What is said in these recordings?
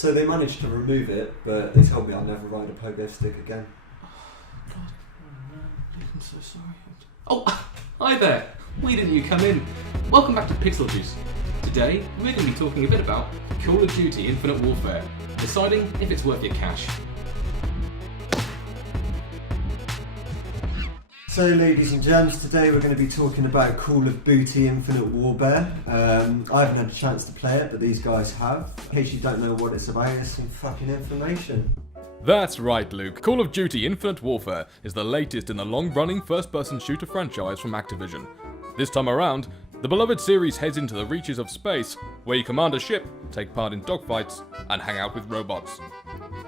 So they managed to remove it, but they told me I'll never ride a pogo stick again. God, I'm so sorry. Oh, hi there. Why didn't you come in? Welcome back to Pixel Juice. Today, we're going to be talking a bit about Call of Duty Infinite Warfare, deciding if it's worth your cash. So, ladies and gents, today we're going to be talking about Call of Duty Infinite Warfare. I haven't had a chance to play it, but these guys have. In case you don't know what it's about, here's some fucking information. That's right, Luke. Call of Duty Infinite Warfare is the latest in the long-running first-person shooter franchise from Activision. This time around, the beloved series heads into the reaches of space, where you command a ship, take part in dogfights, and hang out with robots.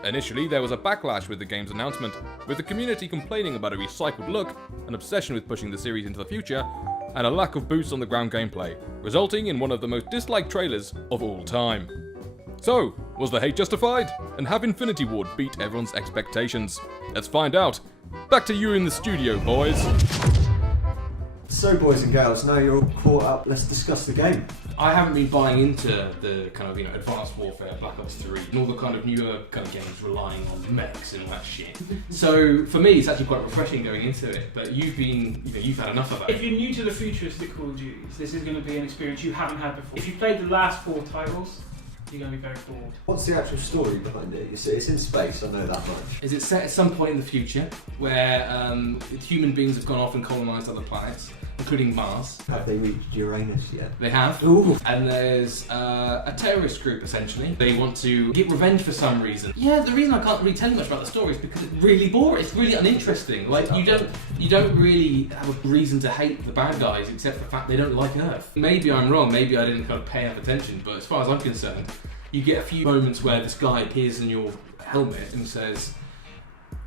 Initially, there was a backlash with the game's announcement, with the community complaining about a recycled look, an obsession with pushing the series into the future, and a lack of boots-on-the-ground gameplay, resulting in one of the most disliked trailers of all time. So, was the hate justified? And have Infinity Ward beat everyone's expectations? Let's find out. Back to you in the studio, boys. So, boys and girls, now you're all caught up, let's discuss the game. I haven't been buying into the kind of, Advanced Warfare, Black Ops 3, and all the kind of newer kind of games relying on mechs and all that shit. So for me, it's actually quite refreshing going into it. But you've had enough of that. If you're new to the futuristic Call of Duties, this is going to be an experience you haven't had before. If you played the last 4 titles, you're going to be very bored. What's the actual story behind it? It's in space, I know that much. Is it set at some point in the future where human beings have gone off and colonised other planets, including Mars? Have they reached Uranus yet? They have. Ooh. And there's a terrorist group, essentially. They want to get revenge for some reason. Yeah, the reason I can't really tell you much about the story is because it's really boring. It's really uninteresting. Like, you don't really have a reason to hate the bad guys except for the fact they don't like Earth. Maybe I'm wrong. Maybe I didn't kind of pay enough attention. But as far as I'm concerned, you get a few moments where this guy appears in your helmet and says,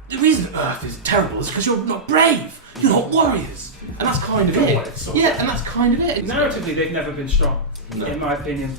"The reason Earth is terrible is because you're not brave. You're not warriors." And that's kind of it. Yeah, and that's kind of it. Narratively, they've never been strong, No. in my opinion.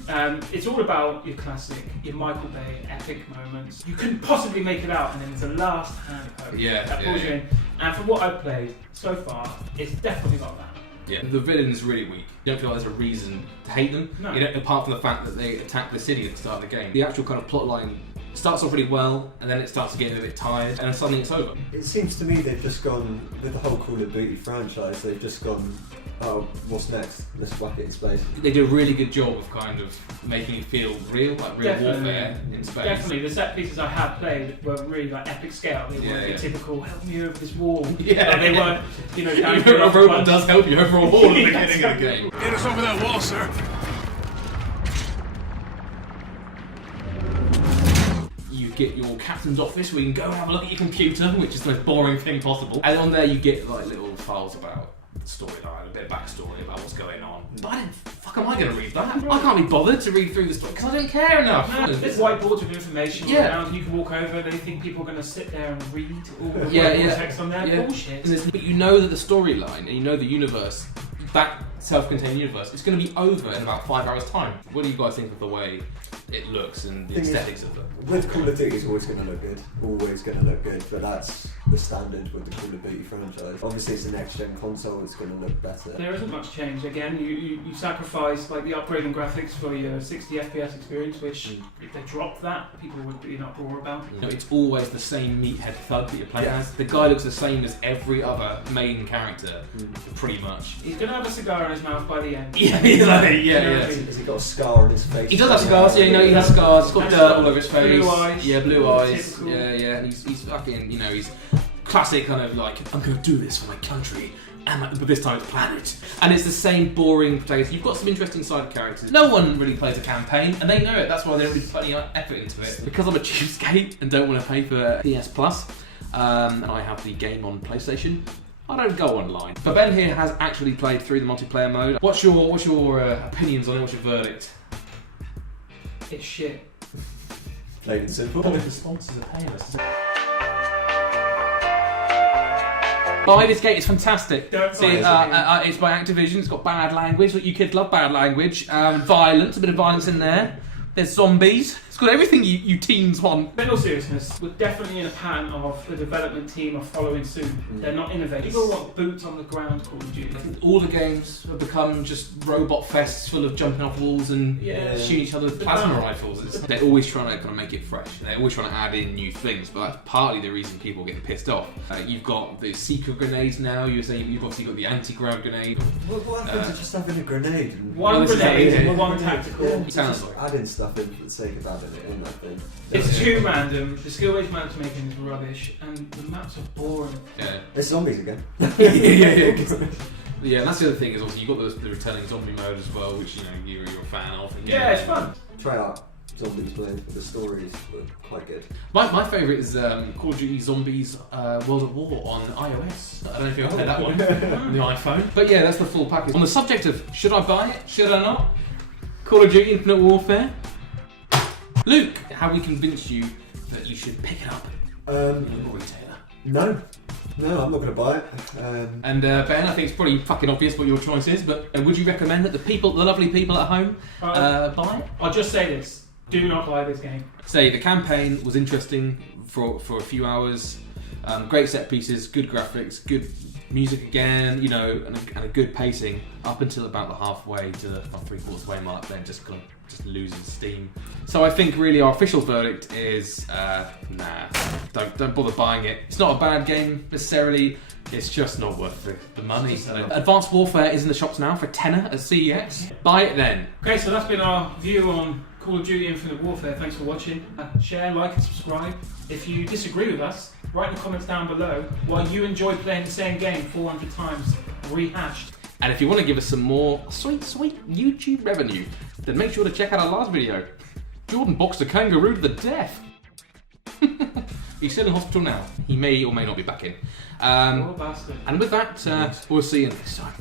It's all about your classic, your Michael Bay epic moments. You couldn't possibly make it out, and then there's a last hand hope that pulls you in. And from what I've played so far, it's definitely got that. Yeah, the villain's really weak. You don't feel like there's a reason to hate them, No. apart from the fact that they attack the city at the start of the game. The actual kind of plot line starts off really well, and then it starts to get a bit tired, and then suddenly it's over. It seems to me they've just gone, with the whole Call of Duty franchise, they've just gone, oh, what's next? Let's whack it in space. They do a really good job of kind of making it feel real, like real warfare in space. Definitely, the set pieces I have played were really like epic scale. They weren't your typical help me over this wall. Yeah, they weren't, a robot does help you over a wall at the beginning of the game. Get us over that wall, sir. You get your captain's office where you can go and have a look at your computer, which is the most boring thing possible. And on there you get like little files about the storyline, a bit of backstory about what's going on. But fuck am I going to read that? I can't be bothered to read through the story because I don't care enough. No, there's whiteboards with information around. You can walk over. They think people are going to sit there and read all the text on there. Bullshit. But you know that the storyline and you know the universe, that self-contained universe, is going to be over in about 5 hours' time. What do you guys think of the way it looks and the aesthetics of it? With Call of Duty, it's always going to look good. Always going to look good, but that's the standard with the Call of Duty franchise. Obviously, it's a next-gen console, it's going to look better. There isn't much change. Again, you sacrifice like the upgrading graphics for your 60 FPS experience, which if they drop that, people would be in uproar about. It's always the same meathead thug that you're playing as. The guy looks the same as every other main character, pretty much. He's going to have a cigar in his mouth by the end. Yeah. Has he got a scar on his face? He does have scars, he has scars. He's got And dirt all over his face. blue eyes. Yeah, blue eyes. Typical. Yeah. He's fucking, he's classic kind of like, I'm going to do this for my country. But this time it's planet. And it's the same boring protagonist. You've got some interesting side characters. No one really plays a campaign, and they know it. That's why they don't really put any effort into it. Because I'm a cheapskate and don't want to pay for PS Plus, and I have the game on PlayStation, I don't go online. But Ben here has actually played through the multiplayer mode. What's your opinions on it? What's your verdict? It's shit. Plain and simple. The sponsors are paying us. Baldur's Gate is fantastic. It's by Activision. It's got bad language. You kids love bad language. Violence, a bit of violence in there. There's zombies. It's got everything you teens want. In all seriousness, we're definitely in a pattern of the development team are following suit. They're not innovative. People want boots on the ground Call of Duty. All the games have become just robot fests full of jumping off walls and shooting each other with plasma rifles. They're always trying to kind of make it fresh. They're always trying to add in new things, but that's partly the reason people get pissed off. You've got the secret grenades now. You've obviously got the anti-grav grenade. What happens to just having a grenade? One grenade and one tactical. Yeah, Sounds just like adding stuff in for the sake of adding it in that thing. It's too random. The skill-based matchmaking is rubbish, and the maps are boring. yeah. It's zombies again. Yeah, and that's the other thing is obviously you've got the returning zombie mode as well, which you're a fan of. And, Yeah, it's fun. Try out zombies playing for the stories were quite good. My favourite is Call of Duty Zombies World at War on iOS. I don't know if you've ever played that one on the iPhone. But yeah, that's the full package. On the subject of should I buy it, should I not? Call of Duty Infinite Warfare. Luke, how we convinced you that you should pick it up in a retailer? No, I'm not going to buy it. And Ben, I think it's probably fucking obvious what your choice is, but would you recommend that the lovely people at home, buy it? I'll just say this. Do not buy this game. Say the campaign was interesting for a few hours. Great set pieces, good graphics, good music again, and a good pacing up until about the halfway to the 3/4 way mark. Then just kind of losing steam. So I think really our official verdict is nah. Don't bother buying it. It's not a bad game necessarily. It's just not worth the money. Advanced Warfare is in the shops now for £10 at CEX. Buy it then. Okay, so that's been our view on Call of Duty Infinite Warfare. Thanks for watching. Share, like and subscribe. If you disagree with us, write in the comments down below why you enjoy playing the same game 400 times rehashed. And if you want to give us some more sweet YouTube revenue, then make sure to check out our last video. Jordan boxed a kangaroo to the death. He's still in hospital now. He may or may not be back in. Poor bastard. And with that, we'll see you next time.